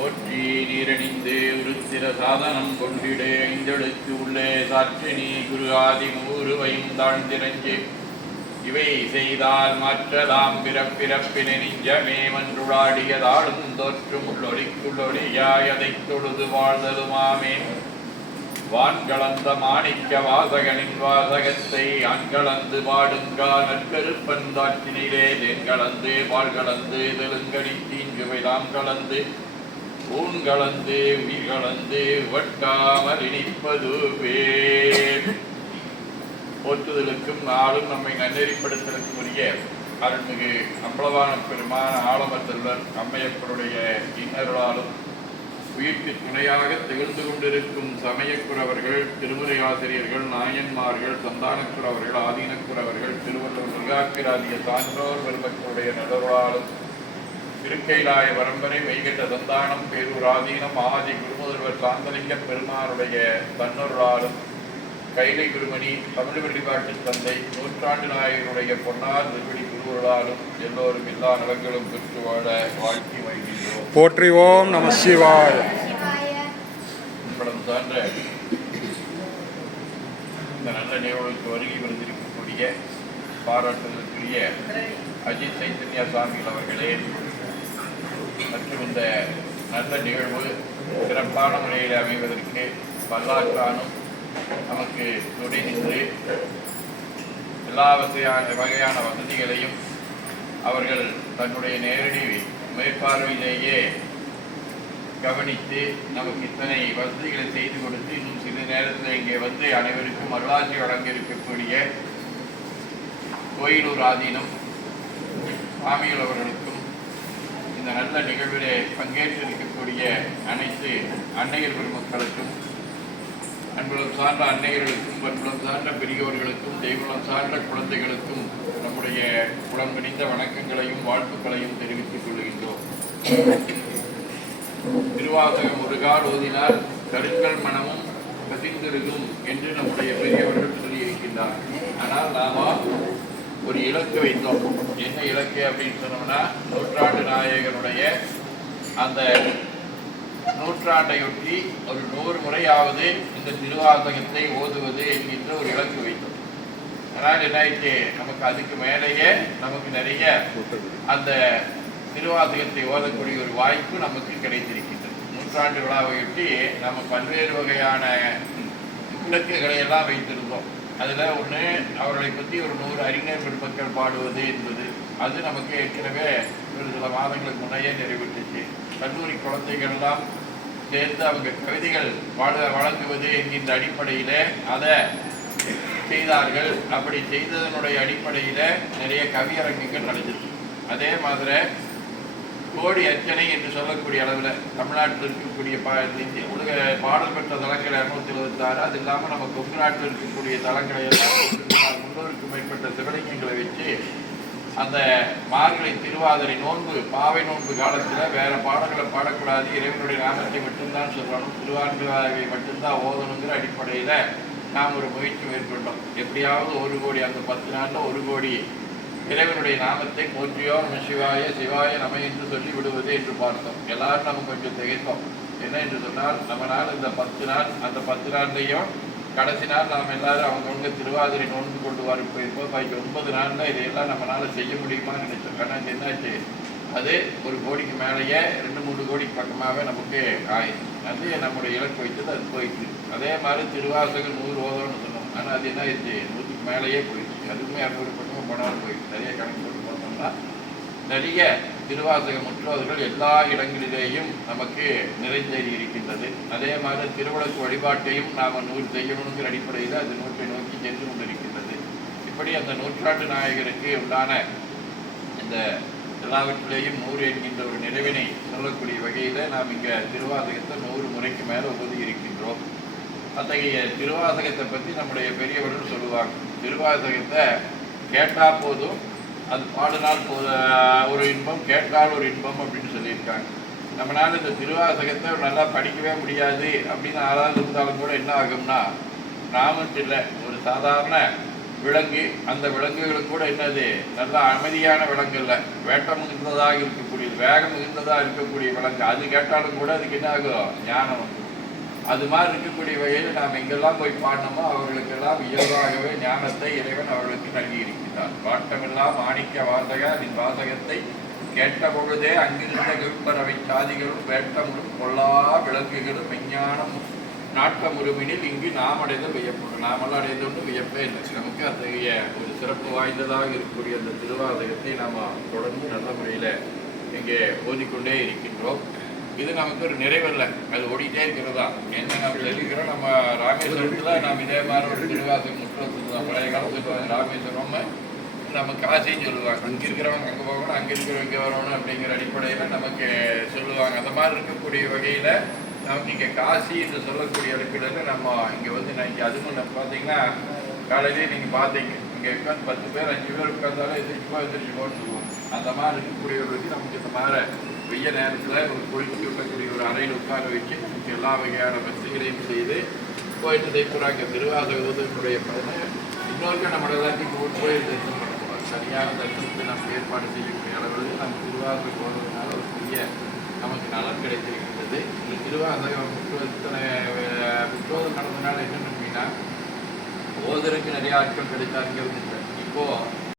போற்றி நீரணிந்து உருத்திர சாதனம் கொண்டிடு ஐந்தெழுத்து உள்ளே சாற்றி நீ குரு ஆதி நூறுவையும் தாழ்ந்திரஞ்சு இவை செய்தால் மாற்றலாம் பிறப்பிறப்பினை நெஞ்சமே மன்றுடாடியதாலும் தோற்றும் உள்ளொளிக்குள்ளொளியாயதைத் தொழுது வாழ்தலுமாமே. வான்கலந்த மாணிக்க வாசகனின் வாசகத்தை ஆண்கலந்து பாடுங்கா நற்கருப்பந்தாற்றினிலே தென்கலந்து பால்கலந்து தெலுங்கடி தீங்குவைதாம் கலந்து ஊன்கலந்து உயிர்கலந்து வட்டாமல் இனிப்பதுவே. போற்றுதலுக்கும் நாளும் நம்மை நன்னெறிப்படுத்தலுக்குரிய அருள்மிகு அம்பலவான பெருமான ஆலமர் செல்வர் அம்மையப்பருடைய இன்னருளாலும் உயிர்க்கு துணையாக திகழ்ந்து கொண்டிருக்கும் சமயக்குறவர்கள், திருமுறை ஆசிரியர்கள், நாயன்மார்கள், சந்தானக்குறவர்கள், ஆதீனக்குறவர்கள், திருவள்ளுவர் மிகாக்கிராதிய சான்றோர் பெருமக்களுடைய நலர்களாலும் திருக்கைலாய வரம்பரை வைகட்ட சந்தானம் பேரூர் ஆதீனம் ஆதி குருமுதல்வர் சாந்தலிங்க பெருமானுடைய தன்னொருளாலும் கைலை குருமணி தமிழ் வெளிப்பாட்டு தந்தை நூற்றாண்டு நாயகனுடைய பொன்னார் திருவடி குருவர்களாலும் எல்லோரும் எல்லா நலங்களும் பெற்று வாழ வாழ்த்தி வைக்கின்றோம். போற்றிவோம் நம சிவாய. படம் சான்ற இந்த நல்ல நிகழ்வுக்கு வருகை வந்திருக்கக்கூடிய பாராட்டுதலுக்குரிய அஜித் சைத்தன்யா சுவாமிகள் அவர்களே மற்றும் இந்த நல்ல நிகழ்வு சிறப்பான முறையில் அமைவதற்கு பல்லாற்றானும் நமக்கு துணை நின்று எல்லா வகையான வசதிகளையும் அவர்கள் தன்னுடைய நேரடி மேற்பார்வையிலேயே கவனித்து நமக்கு இத்தனை வசதிகளை செய்து கொடுத்து இன்னும் சில நேரத்தில் இங்கே வந்து அனைவருக்கும் அருளாட்சி வழங்க இருக்கக்கூடிய கோயிலூர் ஆதீனம் சுவாமிகள் அவர்களுக்கும் இந்த நல்ல நிகழ்விலே பங்கேற்றிருக்கக்கூடிய அனைத்து அன்னையர் பெருமக்களுக்கும், அன்புலம் சார்ந்த அன்னையர்களுக்கும், அன்புலம் சார்ந்த பெரியோர்களுக்கும், தெய்வம் சார்ந்த குழந்தைகளுக்கும் நம்முடைய புலம்பணிந்த வணக்கங்களையும் வாழ்த்துக்களையும் தெரிவித்துக் கொள்கின்றோம். திருவாசகம் ஒரு கால் ஓதினால் கருங்கள் மனமும் கசிந்திருக்கும் என்று நம்முடைய பெரியவர்கள் சொல்லியிருக்கின்றார். ஆனால் நாம ஒரு இலக்கு வைத்தோம். என்ன இலக்கு அப்படின்னு சொன்னோம்னா, நூற்றாண்டு நாயகனுடைய அந்த நூற்றாண்டையொட்டி ஒரு 100 முறையாவது இந்த திருவாசகத்தை ஓதுவது என்கின்ற ஒரு இலக்கு வைத்தோம். ஆனால் என்னாயிற்று, நமக்கு அதுக்கு மேலேயே நமக்கு நிறைய அந்த திருவாசகத்தை ஓதக்கூடிய ஒரு வாய்ப்பு நமக்கு கிடைத்திருக்கின்றது. நூற்றாண்டு விழாவையொட்டி நம்ம பல்வேறு வகையான இலக்குகளை எல்லாம் வைத்திருந்தோம். அதில் ஒன்று, அவர்களை பற்றி ஒரு 100 அறிஞர் பெருமக்கள் பாடுவது என்பது. அது நமக்கு ஏற்கனவே ஒரு சில மாதங்களுக்கு முன்னையே நிறைவேற்றுச்சு. கல்லூரி குழந்தைகள் எல்லாம் சேர்ந்து அவங்க கவிதைகள் வழங்குவது என்கின்ற அடிப்படையில் அதை செய்தார்கள். அப்படி செய்ததனுடைய அடிப்படையில் நிறைய கவியரங்குகள் நடந்துச்சு. அதே மாதிரி கோடி அர்ச்சனை என்று சொல்லக்கூடிய அளவில் தமிழ்நாட்டில் இருக்கக்கூடிய உலக பாடல் பெற்ற தலங்கள் 226. அது இல்லாமல் நம்ம கொங்கு நாட்டில் இருக்கக்கூடிய தலங்களை எல்லாம் 300க்கும் மேற்பட்ட சிவலிங்கங்களை வச்சு அந்த மார்கழி திருவாதிரை நோன்பு, பாவை நோன்பு காலத்தில் வேற பாடல்களை பாடக்கூடாது, இறைவனுடைய நாமத்தை மட்டும்தான் சொல்லணும், திருவாதிரை மட்டும்தான் ஓதணுங்கிற அடிப்படையில் நாம் ஒரு முயற்சி மேற்கொண்டோம். எப்படியாவது 1 கோடி, அந்த 10 நாளில் 1 கோடி இறைவனுடைய நாமத்தை போற்றியோ நம சிவாய சிவாய நம என்று சொல்லி விடுவது என்று பார்த்தோம். எல்லாரும் நம்ம கொஞ்சம் திகைத்தோம். என்ன என்று சொன்னால், நம்மளால் இந்த 10 நாள், அந்த 10 நாள்லையும் கடைசி நாள் நாம் எல்லாரும் அவங்கவுங்க திருவாதிரை நோன்பு கொண்டு வர போயிருப்போம். பாக்கி 9 நாளில் இதையெல்லாம் நம்மளால செய்ய முடியுமான்னு நினைச்சோம். ஆனால் என்னாச்சு, அது 1 கோடிக்கு மேலேயே 2-3 கோடிக்கு பக்கமாகவே நமக்கு ஆயிடுச்சு. அது நம்முடைய இலக்கு வைத்தது, அது போயிடுச்சு. அதே மாதிரி திருவாசகம் 100 ஓதம்னு சொன்னோம். ஆனால் அது என்ன ஆயிடுச்சு, 100க்கு மேலேயே போயிடுச்சு. அதுவுமே 200 பக்கமாக போனாலும் போயிடுச்சு. நிறைய கணக்கு போட்டு பார்த்தோம்னா நிறைய திருவாசக முற்றோர்கள் எல்லா இடங்களிலேயும் நமக்கு நிறைந்தேறி இருக்கின்றது. அதே மாதிரி திருவிளக்கு வழிபாட்டையும் நாம் 100 செய்யணுங்கிற அடிப்படையில் அது 100 நோக்கி சென்று கொண்டிருக்கின்றது. இப்படி அந்த நூற்றாண்டு நாயகருக்கு உண்டான இந்த எல்லாவற்றிலேயும் 100 என்கின்ற ஒரு நிறைவினை சொல்லக்கூடிய வகையில் நாம் இங்கே திருவாசகத்தை 100 முறைக்கு மேலே ஓதி இருக்கின்றோம். அத்தகைய திருவாசகத்தை பற்றி நம்முடைய பெரியவர்கள் சொல்லுவாங்க. திருவாசகத்தை கேட்டால் போதும், அது பாடினால் ஒரு இன்பம், கேட்டால் ஒரு இன்பம் அப்படின்னு சொல்லியிருக்காங்க. நம்மளால இந்த திருவாசகத்தை நல்லா படிக்கவே முடியாது அப்படின்னு ஆளாவது இருந்தாலும் கூட என்ன ஆகும்னா, நாமத்தில் ஒரு சாதாரண விலங்கு. அந்த விலங்குகளும் கூட என்னது நல்ல அமைதியான விலங்கு இல்லை, வேட்டம் மிகுந்ததாக இருக்கக்கூடியது, வேகம் மிகுந்ததாக இருக்கக்கூடிய விலங்கு. அது கேட்டாலும் கூட அதுக்கு என்ன ஆகும், ஞானம் வந்துடும். அது மாதிரி இருக்கக்கூடிய வகையில் நாம் எங்கெல்லாம் போய் பாடினோமோ அவர்களுக்கெல்லாம் இயல்பாகவே ஞானத்தை இறைவன் அவர்களுக்கு நல்கி இருக்கிறார். வாட்டமெல்லாம் மாணிக்க வாசக நின் வாசகத்தை கேட்ட பொழுதே அங்கிருந்த கீழ்ப்பறவை சாதிகளும் வேட்டமும் கொல்லா விலங்குகளும் விஞ்ஞானம் நாட்டமுருவினில் இங்கு நாம் அடைந்த வியப்படும். நாமெல்லாம் அடைந்த ஒன்று வியப்பே இல்லை. நமக்கு அத்தகைய ஒரு சிறப்பு வாய்ந்ததாக இருக்கக்கூடிய அந்த திருவாசகத்தை நாம் தொடர்ந்து நல்ல முறையில் இங்கே ஓதிக்கொண்டே இருக்கின்றோம். இது நமக்கு ஒரு நிறைவல்ல, அது ஓடிட்டே இருக்கிறதா. என்ன நம்ம தெரிவிக்கிறோம், நம்ம ராமேஸ்வரத்தில் நாம் இதே மாதிரி ஒரு திருவாசகம் முற்றுவத்துதான். பழைய காலத்தில் ராமேஸ்வரம் நம்ம காசின்னு சொல்லுவாங்க. அங்கே இருக்கிறவங்க அங்கே போகணும், அங்கே இருக்கிறவங்க இங்கே வரணும் அப்படிங்கிற அடிப்படையில் நமக்கு சொல்லுவாங்க. அந்த மாதிரி இருக்கக்கூடிய வகையில் நமக்கு இங்கே காசி என்று சொல்லக்கூடிய இடத்துல நம்ம இங்கே வந்து நினைக்க. அதுவும் நம்ம பார்த்தீங்கன்னா காலையிலே நீங்கள் பார்த்தீங்க, இங்கே உட்காந்து 10 பேர் 5 பேர் உட்காந்தாலும் எதிர்த்து சொல்லுவோம். அந்த மாதிரி இருக்கக்கூடியவர்களுக்கு நமக்கு இந்த மாதிரி வெய்ய நேரத்தில் ஒரு குளிச்சு விட்டக்கூடிய ஒரு அறையில் உட்கார வச்சு நமக்கு எல்லா வகையான வசதிகளையும் செய்து போயிட்டு தைப்புறாங்க. திருவாசக உதவியுடைய பலனை இன்னொருக்க நம்ம எல்லாத்தையும் போய் தரிசனம் பண்ண போகிறோம். சரியான தரிசனத்தை நம்ம ஏற்பாடு செய்யக்கூடிய அளவில் நம்ம திருவாசக போகிறதுனால ஒரு பெரிய நமக்கு நலன் கிடைத்திருக்கின்றது. இந்த திருவாசகம் முற்றுவதம் நடந்ததுனால என்ன நம்பினா ஓதருக்கு நிறைய ஆட்கள் கிடைத்தார்கள். இப்போ